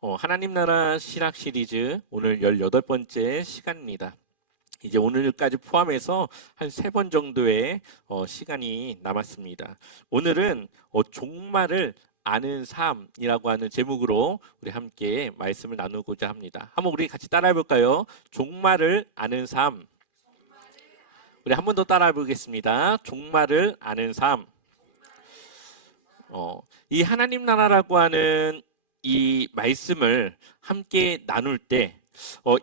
하나님 나라 신학 시리즈 오늘 18번째 시간입니다. 이제 오늘까지 포함해서 한 3번 정도의 시간이 남았습니다. 오늘은 종말을 아는 삶이라고 하는 제목으로 우리 함께 말씀을 나누고자 합니다. 한번 우리 같이 따라해 볼까요? 종말을 아는 삶. 우리 한 번 더 따라해 보겠습니다. 종말을 아는 삶. 이 하나님 나라라고 하는 이 말씀을 함께 나눌 때,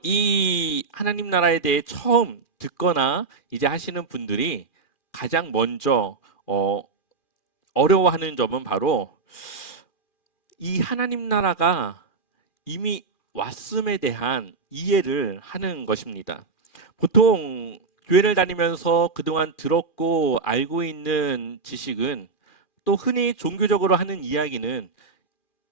이 하나님 나라에 대해 처음 듣거나 이제 하시는 분들이 가장 먼저 어려워하는 점은 바로 이 하나님 나라가 이미 왔음에 대한 이해를 하는 것입니다. 보통 교회를 다니면서 그동안 들었고 알고 있는 지식은, 또 흔히 종교적으로 하는 이야기는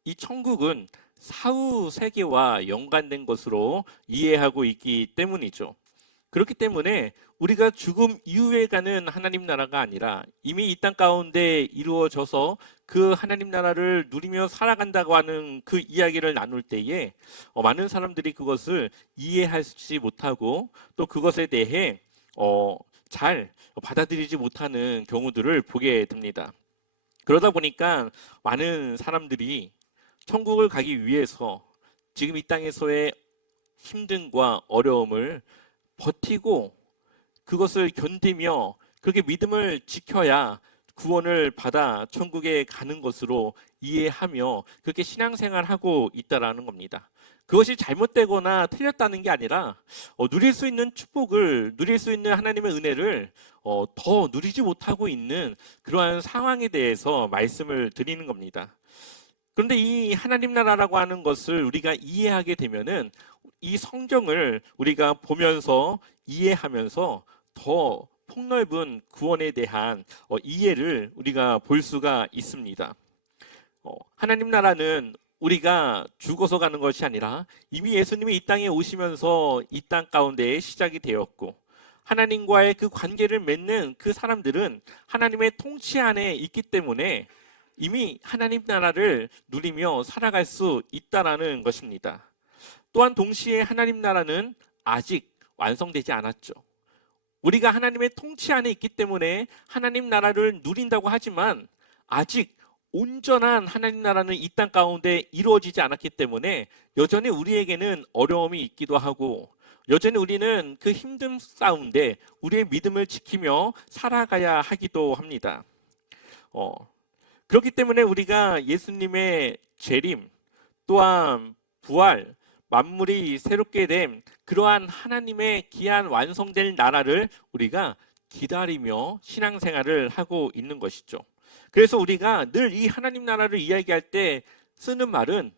이 천국은 사후 세계와 연관된 것으로 이해하고 있기 때문이죠. 그렇기 때문에 우리가 죽음 이후에 가는 하나님 나라가 아니라 이미 이 땅 가운데 이루어져서 그 하나님 나라를 누리며 살아간다고 하는 그 이야기를 나눌 때에 많은 사람들이 그것을 이해하지 못하고 또 그것에 대해 잘 받아들이지 못하는 경우들을 보게 됩니다. 그러다 보니까 많은 사람들이 천국을 가기 위해서 지금 이 땅에서의 힘듦과 어려움을 버티고 그것을 견디며 그렇게 믿음을 지켜야 구원을 받아 천국에 가는 것으로 이해하며 그렇게 신앙생활하고 있다라는 겁니다. 그것이 잘못되거나 틀렸다는 게 아니라 누릴 수 있는 축복을, 누릴 수 있는 하나님의 은혜를 더 누리지 못하고 있는 그러한 상황에 대해서 말씀을 드리는 겁니다. 그런데 이 하나님 나라라고 하는 것을 우리가 이해하게 되면은 이 성경을 우리가 보면서 이해하면서 더 폭넓은 구원에 대한 이해를 우리가 볼 수가 있습니다. 하나님 나라는 우리가 죽어서 가는 것이 아니라 이미 예수님이 이 땅에 오시면서 이 땅 가운데 시작이 되었고, 하나님과의 그 관계를 맺는 그 사람들은 하나님의 통치 안에 있기 때문에 이미 하나님 나라를 누리며 살아갈 수 있다라는 것입니다. 또한 동시에 하나님 나라는 아직 완성되지 않았죠. 우리가 하나님의 통치 안에 있기 때문에 하나님 나라를 누린다고 하지만 아직 온전한 하나님 나라는 이 땅 가운데 이루어지지 않았기 때문에 여전히 우리에게는 어려움이 있기도 하고, 여전히 우리는 그 힘든 가운데 우리의 믿음을 지키며 살아가야 하기도 합니다. 그렇기 때문에 우리가 예수님의 재림, 또한 부활, 만물이 새롭게 된 그러한 하나님의 귀한 완성될 나라를 우리가 기다리며 신앙생활을 하고 있는 것이죠. 그래서 우리가 늘 이 하나님 나라를 이야기할 때 쓰는 말은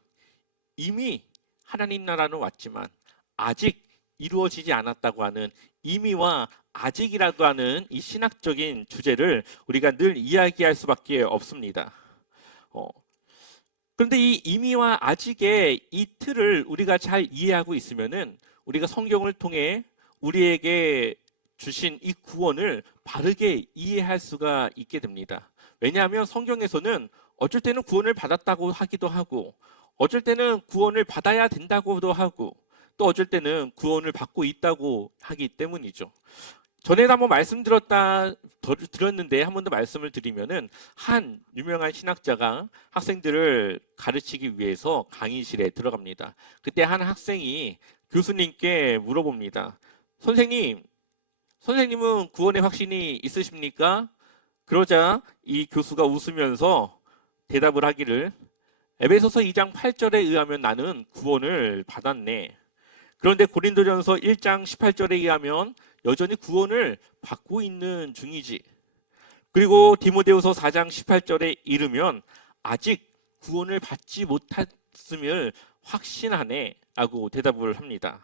이미 하나님 나라는 왔지만 아직 이루어지지 않았다고 하는 이미와 아직이라고 하는 이 신학적인 주제를 우리가 늘 이야기할 수밖에 없습니다. 그런데 이 이미와 아직의 이 틀을 우리가 잘 이해하고 있으면은 우리가 성경을 통해 우리에게 주신 이 구원을 바르게 이해할 수가 있게 됩니다. 왜냐하면 성경에서는 어쩔 때는 구원을 받았다고 하기도 하고, 어쩔 때는 구원을 받아야 된다고도 하고, 또 어쩔 때는 구원을 받고 있다고 하기 때문이죠. 전에도 한번 들었는데 한 번 더 말씀을 드리면은, 한 유명한 신학자가 학생들을 가르치기 위해서 강의실에 들어갑니다. 그때 한 학생이 교수님께 물어봅니다. 선생님은 구원의 확신이 있으십니까? 그러자 이 교수가 웃으면서 대답을 하기를, 에베소서 2장 8절에 의하면 나는 구원을 받았네. 그런데 고린도전서 1장 18절에 의하면 여전히 구원을 받고 있는 중이지. 그리고 디모데후서 4장 18절에 이르면 아직 구원을 받지 못했음을 확신하네 라고 대답을 합니다.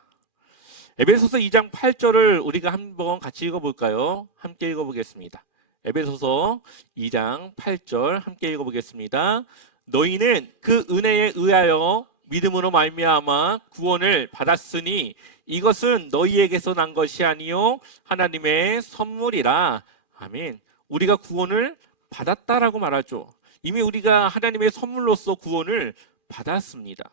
에베소서 2장 8절을 우리가 한번 같이 읽어볼까요? 함께 읽어보겠습니다. 에베소서 2장 8절 함께 읽어보겠습니다. 너희는 그 은혜에 의하여 믿음으로 말미암아 구원을 받았으니 이것은 너희에게서 난 것이 아니요 하나님의 선물이라. 아멘. 우리가 구원을 받았다라고 말하죠. 이미 우리가 하나님의 선물로서 구원을 받았습니다.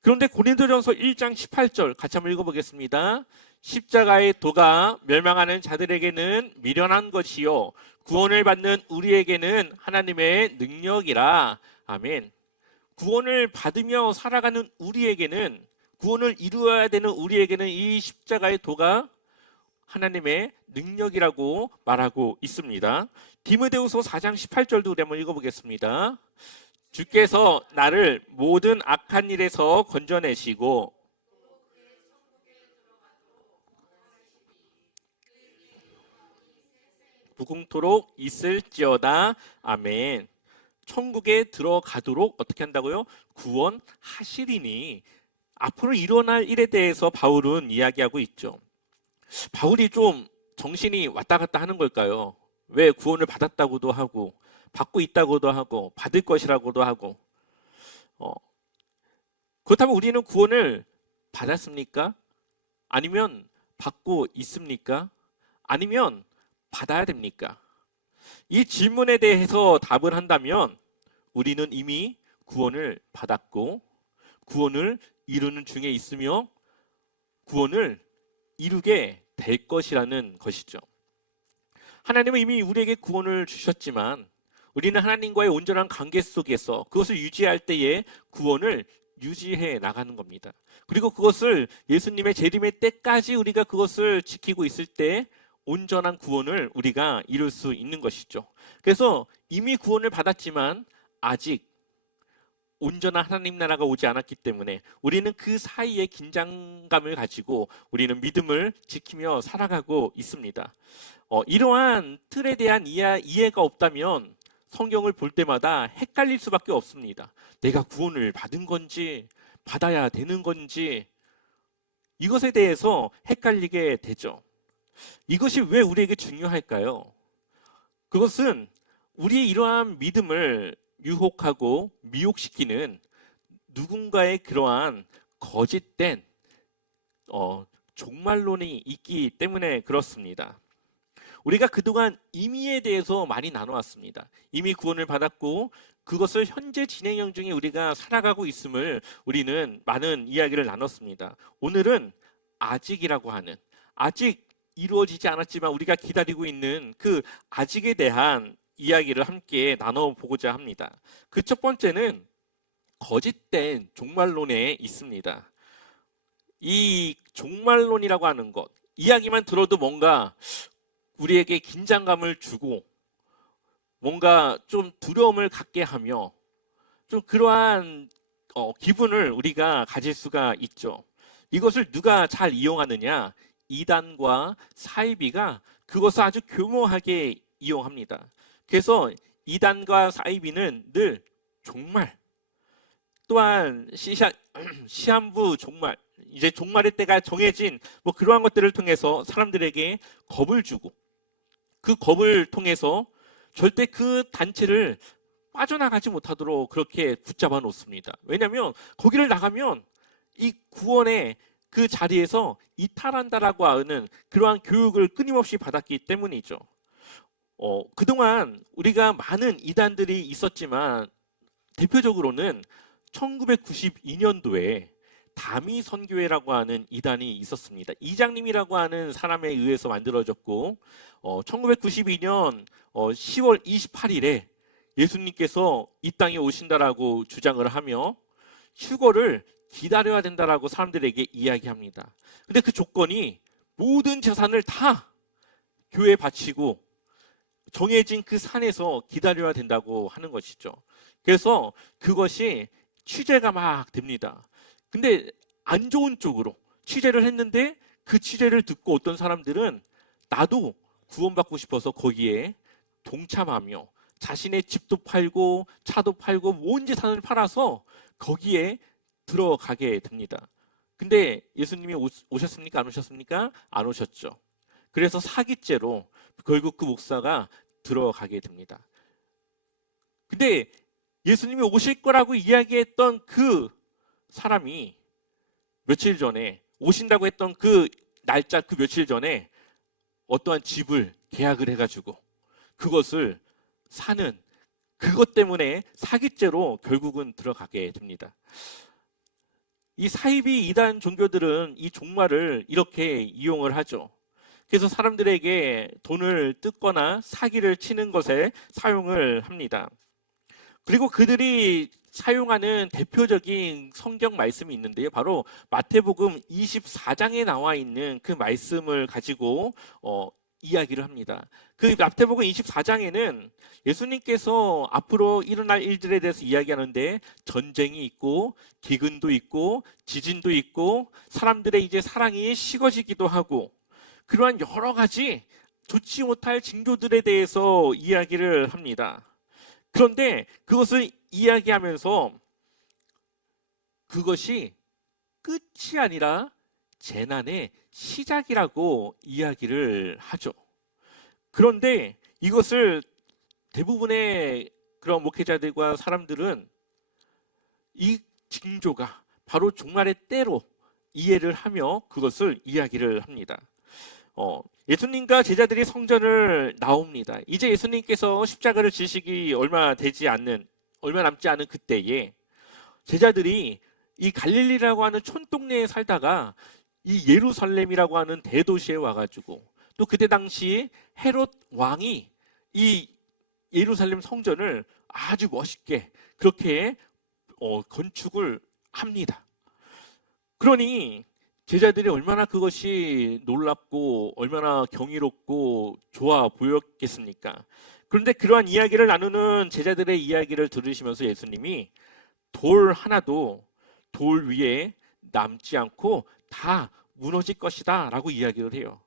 그런데 고린도전서 1장 18절 같이 한번 읽어보겠습니다. 십자가의 도가 멸망하는 자들에게는 미련한 것이요 구원을 받는 우리에게는 하나님의 능력이라. 아멘. 구원을 받으며 살아가는 우리에게는, 구원을 이루어야 되는 우리에게는 이 십자가의 도가 하나님의 능력이라고 말하고 있습니다. 디모데후서 4장 18절도 우리 한번 읽어보겠습니다. 주께서 나를 모든 악한 일에서 건져내시고 무궁토록 있을지어다. 아멘. 천국에 들어가도록 어떻게 한다고요? 구원하시리니. 앞으로 일어날 일에 대해서 바울은 이야기하고 있죠. 바울이 좀 정신이 왔다 갔다 하는 걸까요? 왜 구원을 받았다고도 하고 받고 있다고도 하고 받을 것이라고도 하고. 그렇다면 우리는 구원을 받았습니까? 아니면 받고 있습니까? 아니면 받아야 됩니까? 이 질문에 대해서 답을 한다면 우리는 이미 구원을 받았고 구원을 이루는 중에 있으며 구원을 이루게 될 것이라는 것이죠. 하나님은 이미 우리에게 구원을 주셨지만 우리는 하나님과의 온전한 관계 속에서 그것을 유지할 때에 구원을 유지해 나가는 겁니다. 그리고 그것을 예수님의 재림의 때까지 우리가 그것을 지키고 있을 때 온전한 구원을 우리가 이룰 수 있는 것이죠. 그래서 이미 구원을 받았지만 아직 온전한 하나님 나라가 오지 않았기 때문에 우리는 그 사이에 긴장감을 가지고 우리는 믿음을 지키며 살아가고 있습니다. 이러한 틀에 대한 이해가 없다면 성경을 볼 때마다 헷갈릴 수밖에 없습니다. 내가 구원을 받은 건지 받아야 되는 건지 이것에 대해서 헷갈리게 되죠. 이것이 왜 우리에게 중요할까요? 그것은 우리의 이러한 믿음을 유혹하고 미혹시키는 누군가의 그러한 거짓된 종말론이 있기 때문에 그렇습니다. 우리가 그동안 임의에 대해서 많이 나눠왔습니다. 이미 구원을 받았고 그것을 현재 진행형 중에 우리가 살아가고 있음을 우리는 많은 이야기를 나눴습니다. 오늘은 아직이라고 하는, 아직 이루어지지 않았지만 우리가 기다리고 있는 그 아직에 대한 이야기를 함께 나눠보고자 합니다. 그 첫 번째는 거짓된 종말론에 있습니다. 이 종말론이라고 하는 것, 이야기만 들어도 뭔가 우리에게 긴장감을 주고 뭔가 좀 두려움을 갖게 하며 좀 그러한 기분을 우리가 가질 수가 있죠. 이것을 누가 잘 이용하느냐? 이단과 사이비가 그것을 아주 교묘하게 이용합니다. 그래서 이단과 사이비는 늘 종말, 또한 시한부 종말, 이제 종말의 때가 정해진 뭐 그러한 것들을 통해서 사람들에게 겁을 주고 그 겁을 통해서 절대 그 단체를 빠져나가지 못하도록 그렇게 붙잡아 놓습니다. 왜냐하면 거기를 나가면 이 구원의 그 자리에서 이탈한다라고 하는 그러한 교육을 끊임없이 받았기 때문이죠. 그동안 우리가 많은 이단들이 있었지만 대표적으로는 1992년도에 다미 선교회라고 하는 이단이 있었습니다. 이장님이라고 하는 사람에 의해서 만들어졌고 1992년 10월 28일에 예수님께서 이 땅에 오신다라고 주장을 하며 휴거를 기다려야 된다라고 사람들에게 이야기합니다. 근데 그 조건이 모든 재산을 다 교회에 바치고 정해진 그 산에서 기다려야 된다고 하는 것이죠. 그래서 그것이 취재가 막 됩니다. 근데 안 좋은 쪽으로 취재를 했는데 그 취재를 듣고 어떤 사람들은 나도 구원받고 싶어서 거기에 동참하며 자신의 집도 팔고 차도 팔고 온 재산을 팔아서 거기에 들어가게 됩니다. 근데 예수님이 오셨습니까? 안 오셨습니까? 안 오셨죠. 그래서 사기죄로 결국 그 목사가 들어가게 됩니다. 근데 예수님이 오실 거라고 이야기했던 그 사람이 며칠 전에 오신다고 했던 그 날짜 그 며칠 전에 어떠한 집을 계약을 해가지고 그것을 사는 그것 때문에 사기죄로 결국은 들어가게 됩니다. 이 사이비 이단 종교들은 이 종말을 이렇게 이용을 하죠. 그래서 사람들에게 돈을 뜯거나 사기를 치는 것에 사용을 합니다. 그리고 그들이 사용하는 대표적인 성경 말씀이 있는데요. 바로 마태복음 24장에 나와 있는 그 말씀을 가지고 이야기를 합니다. 그 마태복음 24장에는 예수님께서 앞으로 일어날 일들에 대해서 이야기하는데 전쟁이 있고 기근도 있고 지진도 있고 사람들의 이제 사랑이 식어지기도 하고 그러한 여러 가지 좋지 못할 징조들에 대해서 이야기를 합니다. 그런데 그것을 이야기하면서 그것이 끝이 아니라 재난의 시작이라고 이야기를 하죠. 그런데 이것을 대부분의 그런 목회자들과 사람들은 이 징조가 바로 종말의 때로 이해를 하며 그것을 이야기를 합니다. 예수님과 제자들이 성전을 나옵니다. 이제 예수님께서 십자가를 지시기 얼마 남지 않은 그때에 제자들이 이 갈릴리라고 하는 촌동네에 살다가 이 예루살렘이라고 하는 대도시에 와가지고 또 그때 당시 헤롯 왕이 이 예루살렘 성전을 아주 멋있게 그렇게 건축을 합니다. 그러니 제자들이 얼마나 그것이 놀랍고 얼마나 경이롭고 좋아 보였겠습니까? 그런데 그러한 이야기를 나누는 제자들의 이야기를 들으시면서 예수님이 돌 하나도 돌 위에 남지 않고 다 무너질 것이다 라고 이야기를 해요.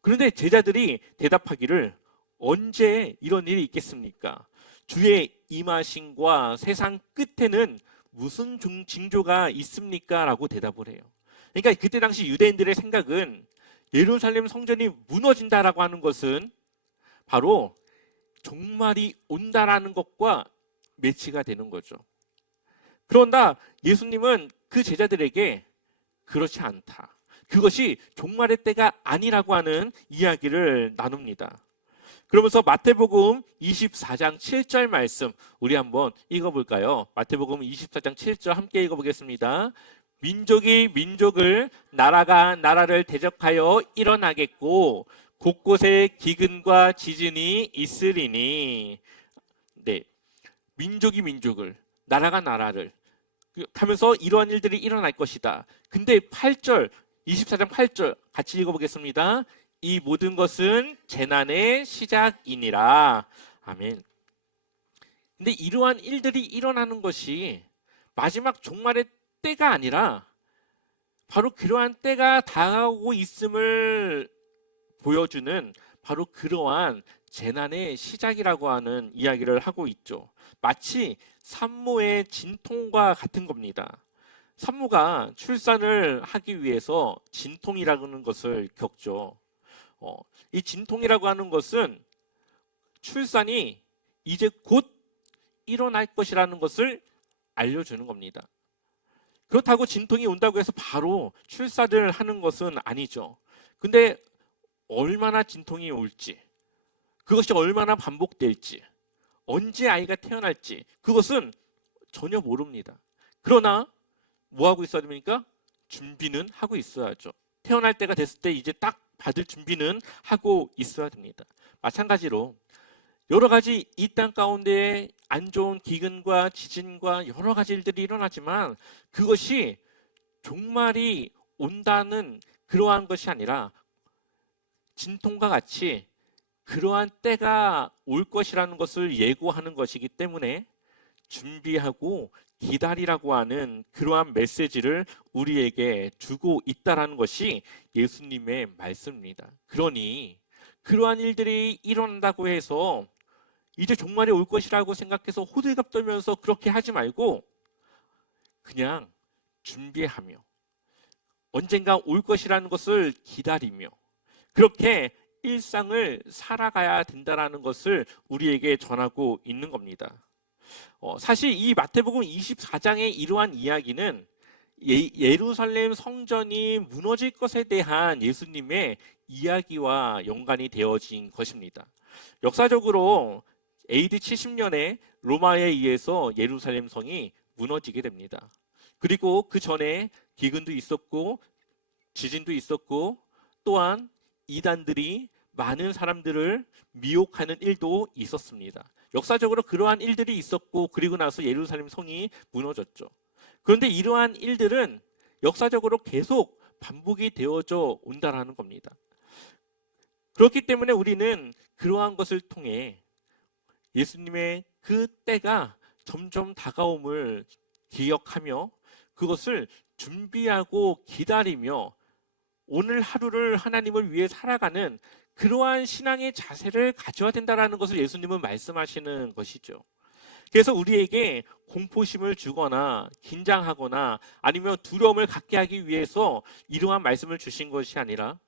그런데 제자들이 대답하기를 언제 이런 일이 있겠습니까? 주의 임하심과 세상 끝에는 무슨 징조가 있습니까? 라고 대답을 해요. 그러니까 그때 당시 유대인들의 생각은 예루살렘 성전이 무너진다라고 하는 것은 바로 종말이 온다라는 것과 매치가 되는 거죠. 그런다 예수님은 그 제자들에게 그렇지 않다. 그것이 종말의 때가 아니라고 하는 이야기를 나눕니다. 그러면서 마태복음 24장 7절 말씀 우리 한번 읽어볼까요? 마태복음 24장 7절 함께 읽어보겠습니다. 민족이 민족을 나라가 나라를 대적하여 일어나겠고 곳곳에 기근과 지진이 있으리니 네, 민족이 민족을 나라가 나라를 하면서 이러한 일들이 일어날 것이다. 근데 8절 24장 8절 같이 읽어보겠습니다. 이 모든 것은 재난의 시작이니라. 아멘. 근데 이러한 일들이 일어나는 것이 마지막 종말의 때가 아니라 바로 그러한 때가 다가오고 있음을 보여주는 바로 그러한 재난의 시작이라고 하는 이야기를 하고 있죠. 마치 산모의 진통과 같은 겁니다. 산모가 출산을 하기 위해서 진통이라는 것을 겪죠. 이 진통이라고 하는 것은 출산이 이제 곧 일어날 것이라는 것을 알려주는 겁니다. 그렇다고 진통이 온다고 해서 바로 출산을 하는 것은 아니죠. 근데 얼마나 진통이 올지, 그것이 얼마나 반복될지, 언제 아이가 태어날지 그것은 전혀 모릅니다. 그러나 뭐 하고 있어야 됩니까? 준비는 하고 있어야죠. 태어날 때가 됐을 때 이제 딱 받을 준비는 하고 있어야 됩니다. 마찬가지로 여러 가지 이 땅 가운데 안 좋은 기근과 지진과 여러 가지 일들이 일어나지만 그것이 종말이 온다는 그러한 것이 아니라 진통과 같이 그러한 때가 올 것이라는 것을 예고하는 것이기 때문에 준비하고 기다리라고 하는 그러한 메시지를 우리에게 주고 있다는 것이 예수님의 말씀입니다. 그러니 그러한 일들이 일어난다고 해서 이제 종말이 올 것이라고 생각해서 호들갑 떨면서 그렇게 하지 말고 그냥 준비하며 언젠가 올 것이라는 것을 기다리며 그렇게 일상을 살아가야 된다는 것을 우리에게 전하고 있는 겁니다. 사실 이 마태복음 24장의 이러한 이야기는 예루살렘 성전이 무너질 것에 대한 예수님의 이야기와 연관이 되어진 것입니다. 역사적으로 AD 70년에 로마에 의해서 예루살렘 성이 무너지게 됩니다. 그리고 그 전에 기근도 있었고 지진도 있었고 또한 이단들이 많은 사람들을 미혹하는 일도 있었습니다. 역사적으로 그러한 일들이 있었고 그리고 나서 예루살렘 성이 무너졌죠. 그런데 이러한 일들은 역사적으로 계속 반복이 되어져 온다라는 겁니다. 그렇기 때문에 우리는 그러한 것을 통해 예수님의 그 때가 점점 다가옴을 기억하며 그것을 준비하고 기다리며 오늘 하루를 하나님을 위해 살아가는 그러한 신앙의 자세를 가져야 된다는 것을 예수님은 말씀하시는 것이죠. 그래서 우리에게 공포심을 주거나 긴장하거나 아니면 두려움을 갖게 하기 위해서 이러한 말씀을 주신 것이 아니라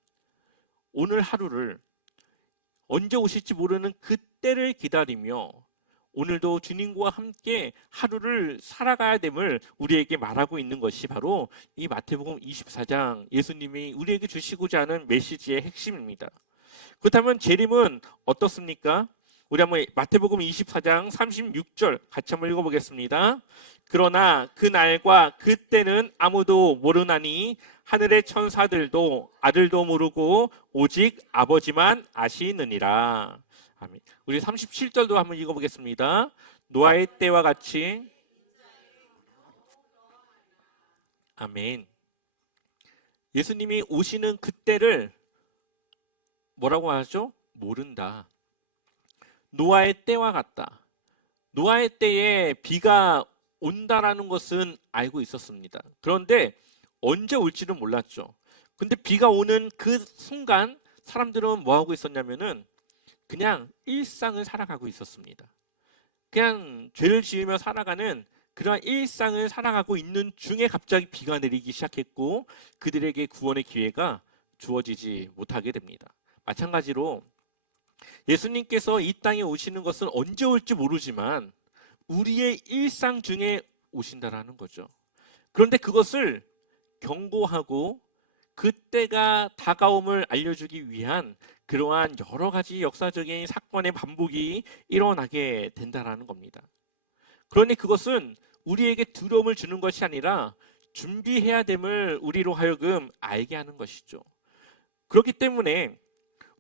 오늘 하루를 언제 오실지 모르는 그때를 기다리며 오늘도 주님과 함께 하루를 살아가야 됨을 우리에게 말하고 있는 것이 바로 이 마태복음 24장 예수님이 우리에게 주시고자 하는 메시지의 핵심입니다. 그렇다면 재림은 어떻습니까? 우리 한번 마태복음 24장 36절 같이 한번 읽어보겠습니다. 그러나 그 날과 그때는 아무도 모르나니 하늘의 천사들도 아들도 모르고 오직 아버지만 아시느니라. 아멘. 우리 37절도 한번 읽어보겠습니다. 노아의 때와 같이. 아멘. 예수님이 오시는 그때를 뭐라고 하죠? 모른다. 노아의 때와 같다. 노아의 때에 비가 온다라는 것은 알고 있었습니다. 그런데 언제 올지는 몰랐죠. 근데 비가 오는 그 순간 사람들은 뭐 하고 있었냐면은 그냥 일상을 살아가고 있었습니다. 그냥 죄를 지으며 살아가는 그런 일상을 살아가고 있는 중에 갑자기 비가 내리기 시작했고 그들에게 구원의 기회가 주어지지 못하게 됩니다. 마찬가지로 예수님께서 이 땅에 오시는 것은 언제 올지 모르지만 우리의 일상 중에 오신다라는 거죠. 그런데 그것을 경고하고 그때가 다가옴을 알려주기 위한 그러한 여러 가지 역사적인 사건의 반복이 일어나게 된다라는 겁니다. 그러니 그것은 우리에게 두려움을 주는 것이 아니라 준비해야 됨을 우리로 하여금 알게 하는 것이죠. 그렇기 때문에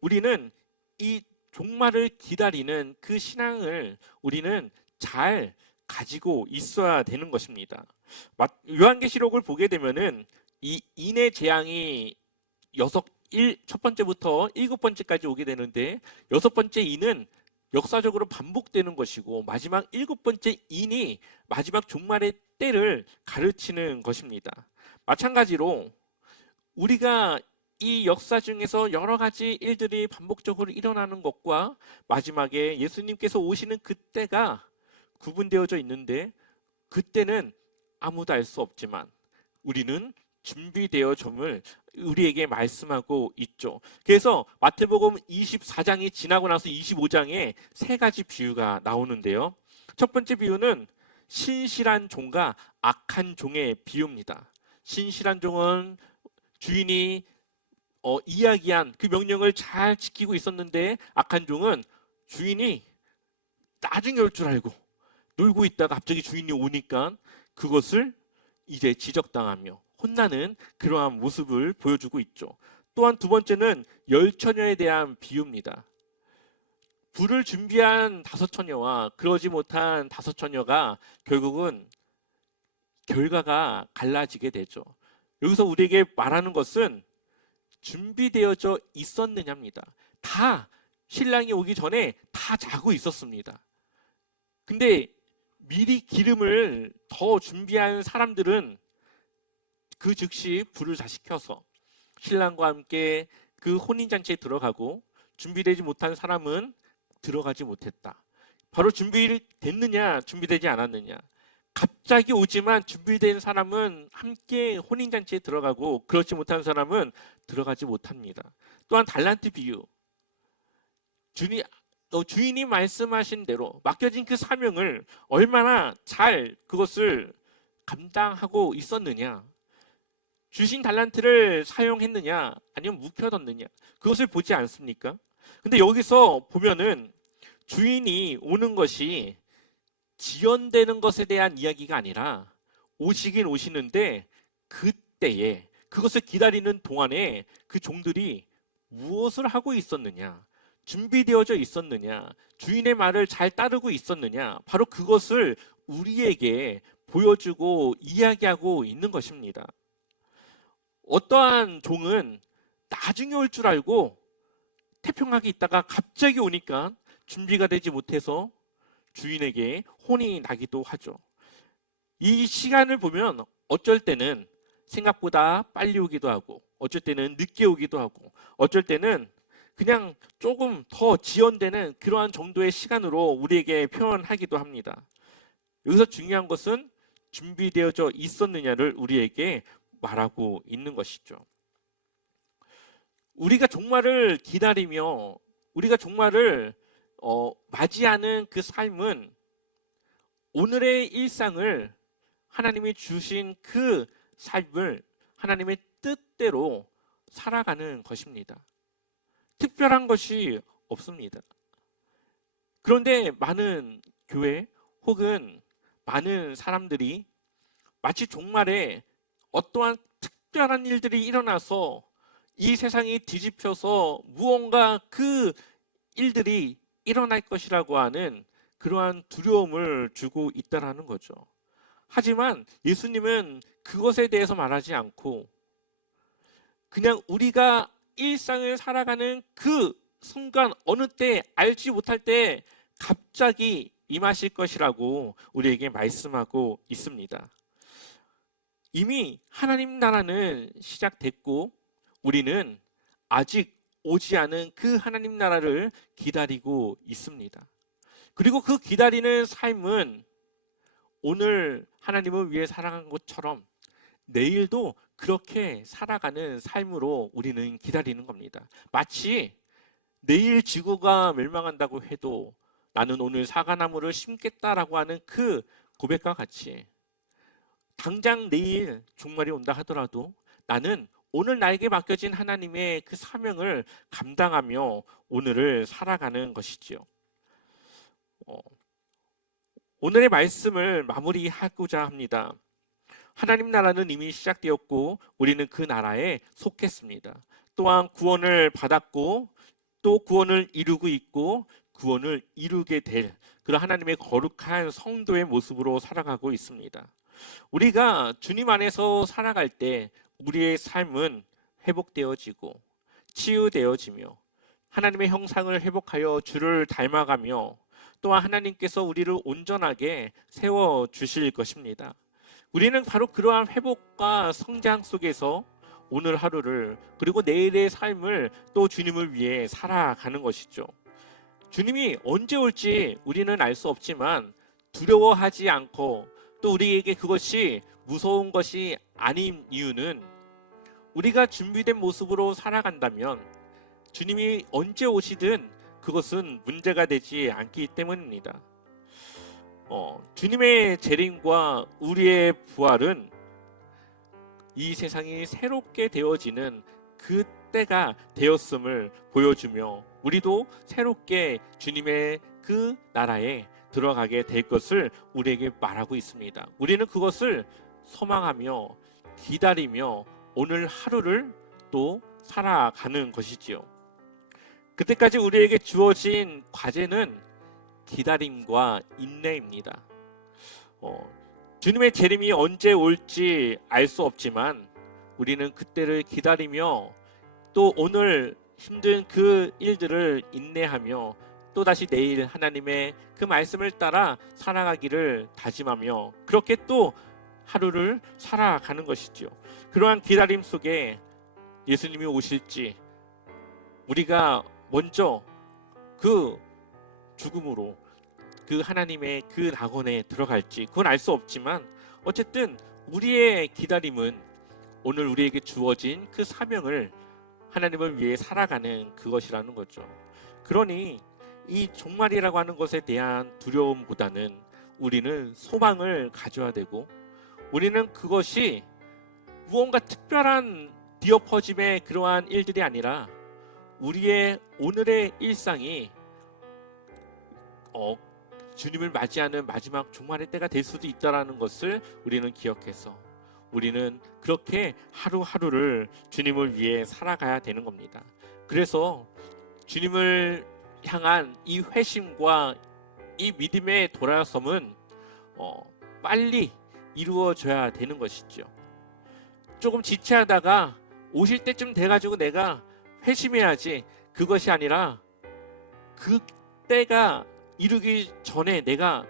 우리는 이 종말을 기다리는 그 신앙을 우리는 잘 가지고 있어야 되는 것입니다. 요한계시록을 보게 되면은 이 인의 재앙이 첫 번째부터 7번째까지 오게 되는데 6번째 인은 역사적으로 반복되는 것이고 마지막 7번째 인이 마지막 종말의 때를 가르치는 것입니다. 마찬가지로 우리가 이 역사 중에서 여러 가지 일들이 반복적으로 일어나는 것과 마지막에 예수님께서 오시는 그때가 구분되어져 있는데 그때는 아무도 알 수 없지만 우리는 준비되어짐을 우리에게 말씀하고 있죠. 그래서 마태복음 24장이 지나고 나서 25장에 세 가지 비유가 나오는데요. 첫 번째 비유는 신실한 종과 악한 종의 비유입니다. 신실한 종은 주인이 이야기한 그 명령을 잘 지키고 있었는데 악한 종은 주인이 나중에 올 줄 알고 놀고 있다가 갑자기 주인이 오니까 그것을 이제 지적당하며 혼나는 그러한 모습을 보여주고 있죠. 또한 두 번째는 열처녀에 대한 비유입니다. 불을 준비한 5처녀와 그러지 못한 5처녀가 결국은 결과가 갈라지게 되죠. 여기서 우리에게 말하는 것은 준비되어져 있었느냐입니다. 다 신랑이 오기 전에 다 자고 있었습니다. 근데 미리 기름을 더 준비한 사람들은 그 즉시 불을 다 시켜서 신랑과 함께 그 혼인잔치에 들어가고 준비되지 못한 사람은 들어가지 못했다. 바로 준비됐느냐 준비되지 않았느냐. 갑자기 오지만 준비된 사람은 함께 혼인잔치에 들어가고 그렇지 못한 사람은 들어가지 못합니다. 또한 달란트 비유. 주인이 말씀하신 대로 맡겨진 그 사명을 얼마나 잘 그것을 감당하고 있었느냐. 주신 달란트를 사용했느냐 아니면 묵혀뒀느냐 그것을 보지 않습니까? 근데 여기서 보면은 주인이 오는 것이 지연되는 것에 대한 이야기가 아니라 오시긴 오시는데 그때에 그것을 기다리는 동안에 그 종들이 무엇을 하고 있었느냐? 준비되어져 있었느냐? 주인의 말을 잘 따르고 있었느냐? 바로 그것을 우리에게 보여주고 이야기하고 있는 것입니다. 어떠한 종은 나중에 올 줄 알고 태평하게 있다가 갑자기 오니까 준비가 되지 못해서 주인에게 혼이 나기도 하죠. 이 시간을 보면 어쩔 때는 생각보다 빨리 오기도 하고, 어쩔 때는 늦게 오기도 하고, 어쩔 때는 그냥 조금 더 지연되는 그러한 정도의 시간으로 우리에게 표현하기도 합니다. 여기서 중요한 것은 준비되어져 있었느냐를 우리에게 말하고 있는 것이죠. 우리가 종말을 기다리며 우리가 종말을 맞이하는 그 삶은 오늘의 일상을 하나님이 주신 그 삶을 하나님의 뜻대로 살아가는 것입니다. 특별한 것이 없습니다. 그런데 많은 교회 혹은 많은 사람들이 마치 종말에 어떠한 특별한 일들이 일어나서 이 세상이 뒤집혀서 무언가 그 일들이 일어날 것이라고 하는 그러한 두려움을 주고 있다라는 거죠. 하지만 예수님은 그것에 대해서 말하지 않고 그냥 우리가 일상을 살아가는 그 순간 어느 때 알지 못할 때 갑자기 임하실 것이라고 우리에게 말씀하고 있습니다. 이미 하나님 나라는 시작됐고 우리는 아직 오지 않은 그 하나님 나라를 기다리고 있습니다. 그리고 그 기다리는 삶은 오늘 하나님을 위해 살아간 것처럼 내일도 그렇게 살아가는 삶으로 우리는 기다리는 겁니다. 마치 내일 지구가 멸망한다고 해도 나는 오늘 사과나무를 심겠다라고 하는 그 고백과 같이 당장 내일 종말이 온다 하더라도 나는 오늘 나에게 맡겨진 하나님의 그 사명을 감당하며 오늘을 살아가는 것이지요. 오늘의 말씀을 마무리하고자 합니다. 하나님 나라는 이미 시작되었고 우리는 그 나라에 속했습니다. 또한 구원을 받았고 또 구원을 이루고 있고 구원을 이루게 될 그런 하나님의 거룩한 성도의 모습으로 살아가고 있습니다. 우리가 주님 안에서 살아갈 때 우리의 삶은 회복되어지고 치유되어지며 하나님의 형상을 회복하여 주를 닮아가며 또한 하나님께서 우리를 온전하게 세워주실 것입니다. 우리는 바로 그러한 회복과 성장 속에서 오늘 하루를 그리고 내일의 삶을 또 주님을 위해 살아가는 것이죠. 주님이 언제 올지 우리는 알 수 없지만 두려워하지 않고 또 우리에게 그것이 무서운 것이 아닌 이유는 우리가 준비된 모습으로 살아간다면 주님이 언제 오시든 그것은 문제가 되지 않기 때문입니다. 주님의 재림과 우리의 부활은 이 세상이 새롭게 되어지는 그 때가 되었음을 보여주며 우리도 새롭게 주님의 그 나라에 들어가게 될 것을 우리에게 말하고 있습니다. 우리는 그것을 소망하며 기다리며 오늘 하루를 또 살아가는 것이지요. 그때까지 우리에게 주어진 과제는 기다림과 인내입니다. 주님의 재림이 언제 올지 알 수 없지만 우리는 그때를 기다리며 또 오늘 힘든 그 일들을 인내하며 또다시 내일 하나님의 그 말씀을 따라 살아가기를 다짐하며 그렇게 또 하루를 살아가는 것이죠. 그러한 기다림 속에 예수님이 오실지 우리가 먼저 그 죽음으로 그 하나님의 그 낙원에 들어갈지 그건 알 수 없지만 어쨌든 우리의 기다림은 오늘 우리에게 주어진 그 사명을 하나님을 위해 살아가는 그것이라는 거죠. 그러니 이 종말이라고 하는 것에 대한 두려움보다는 우리는 소망을 가져야 되고 우리는 그것이 무언가 특별한 뒤엎어짐의 그러한 일들이 아니라 우리의 오늘의 일상이 주님을 맞이하는 마지막 종말의 때가 될 수도 있다라는 것을 우리는 기억해서 우리는 그렇게 하루하루를 주님을 위해 살아가야 되는 겁니다. 그래서 주님을 향한 이 회심과 이 믿음의 돌아섬은 빨리 이루어져야 되는 것이죠. 조금 지체하다가 오실 때쯤 돼가지고 내가 회심해야지, 그것이 아니라 그 때가 이루기 전에 내가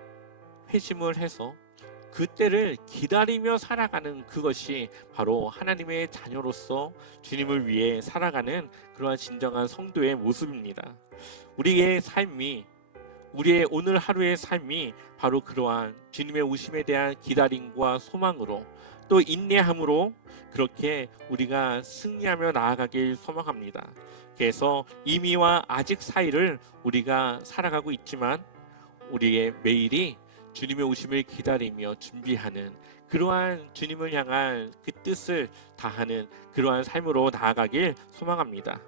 회심을 해서 그 때를 기다리며 살아가는, 그것이 바로 하나님의 자녀로서 주님을 위해 살아가는 그러한 진정한 성도의 모습입니다. 우리의 삶이, 우리의 오늘 하루의 삶이 바로 그러한 주님의 오심에 대한 기다림과 소망으로 또 인내함으로 그렇게 우리가 승리하며 나아가길 소망합니다. 그래서 이미와 아직 사이를 우리가 살아가고 있지만 우리의 매일이 주님의 오심을 기다리며 준비하는 그러한 주님을 향한 그 뜻을 다하는 그러한 삶으로 나아가길 소망합니다.